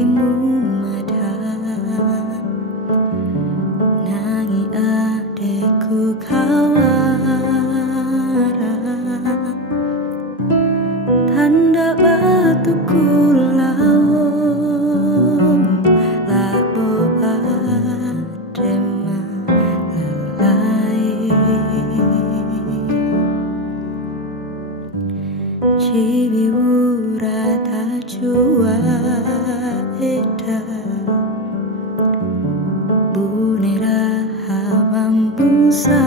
imu madang nangi adekku kawara tanda batuku laum labo adema lalai cibi wurata jua eda bunera hawam busa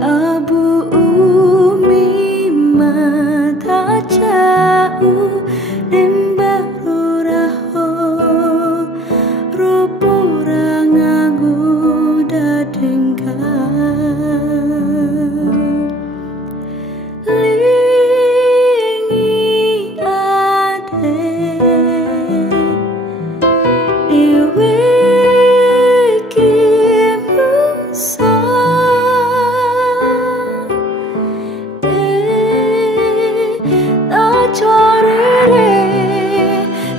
abu umi mata jauh nembaru raho rupo rangagu dadengkan lingi ade diwe kimusa chorere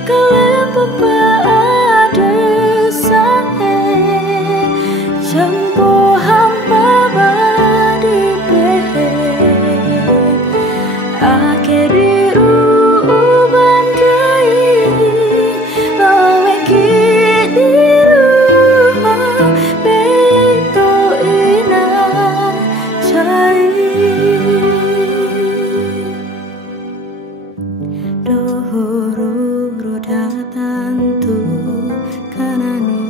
kalem papa ada sae jampo hamba badi pehe akhiru bandai bawe kidiru beto ina chai dohoro datang tu kananu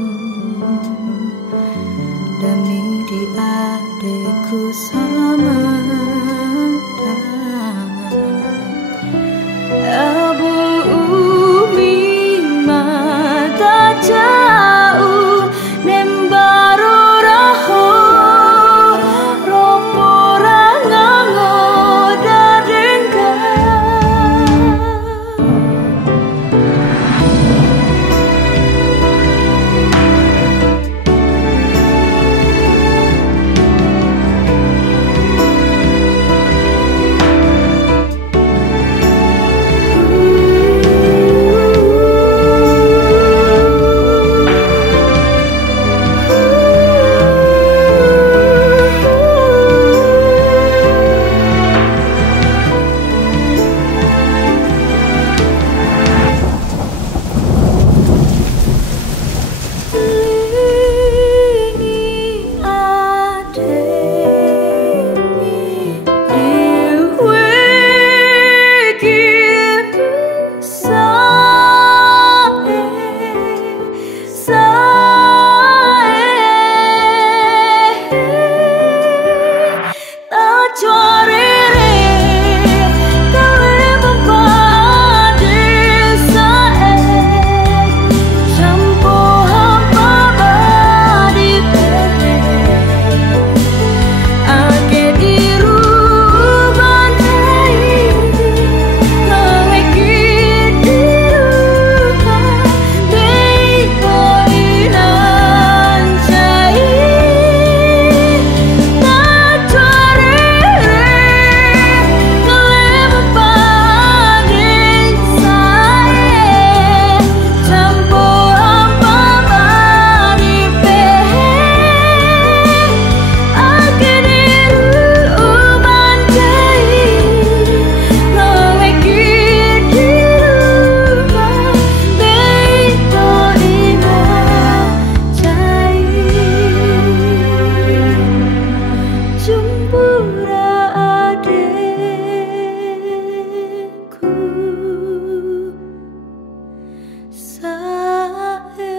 demi di adekku sama abu umi mata jauh nembaru raho ropo rangango dadengkan sae